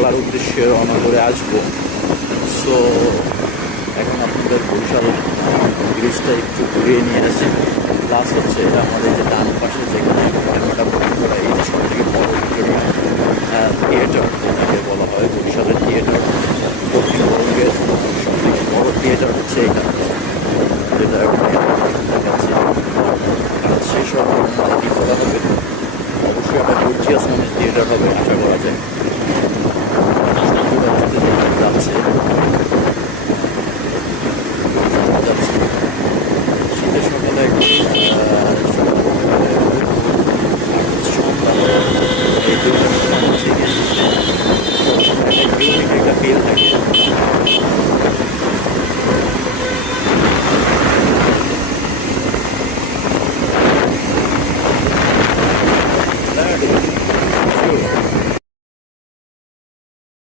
খেলার উদ্দেশ্যে রওনা করে আসবো। সো এখন আপনাদের বরিশাল ব্রিজটা একটু ঘুরিয়ে নিয়ে আসি। প্লাস হচ্ছে আমাদের যে ডান পাশে যেখানে ক্যামেরাটা বন্ধ করা, এই যে সব থেকে বড় থিয়েটার যেটাকে বলা হয় বরিশালের থিয়েটার, দক্ষিণবঙ্গের সব থেকে বড় থিয়েটার হচ্ছে এটা, যেটা এখন দেখাচ্ছি। কাজ শেষ হওয়ার যেটি বলা হবে অবশ্যই একটা গর্জিয়াস মানে থিয়েটার হবে আশা করা যায়। যাচ্ছে যাচ্ছে শীতের সকালে সন্ধ্যা এই দুটো থেকে একটা ইউনিক একটা ফিল থাকে।